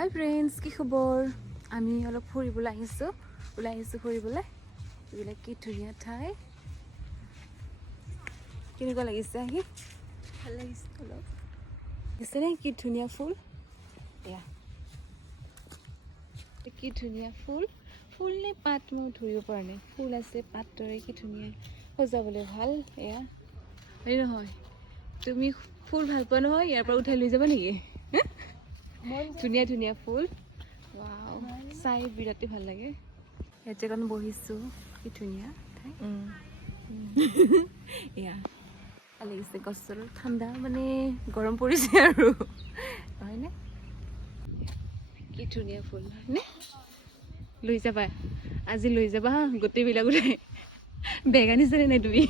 হাই friends, কি খবৰ? আমি অলপ ফুৰিবলৈ আহিছোঁ ফুৰিবলৈ। এইবিলাক কি ধুনীয়া ঠাই, কেনেকুৱা লাগিছে আহি? ভাল লাগিছে অলপ। দেখিছেনে কি ধুনীয়া ফুল? এয়া কি ধুনীয়া ফুল, ফুল নে পাত মই ধৰিব পৰা নাই। ফুল আছে, পাত দৰে কি ধুনীয়া সজাবলৈ ভাল। এয়া হেৰি নহয়, তুমি ফুল ভাল পোৱা নহয়, ইয়াৰ পৰা উঠাই লৈ যাবা নেকি? ধুনীয়া ধুনীয়া ফুল, ৱাও, চাই বিৰাটেই ভাল লাগে। ইয়াতে কাৰণ বহিছোঁ, কি ধুনীয়া ঠাই। এয়া ভাল লাগিছে, গছৰ ঠাণ্ডা, মানে গৰম পৰিছে আৰু হয়নে? কি ধুনীয়া ফুল হয়নে? লৈ যাবা, আজি লৈ যাবা হা, গোটেইবিলাক উঠাই। বেগ আনিছানে নাই তুমি?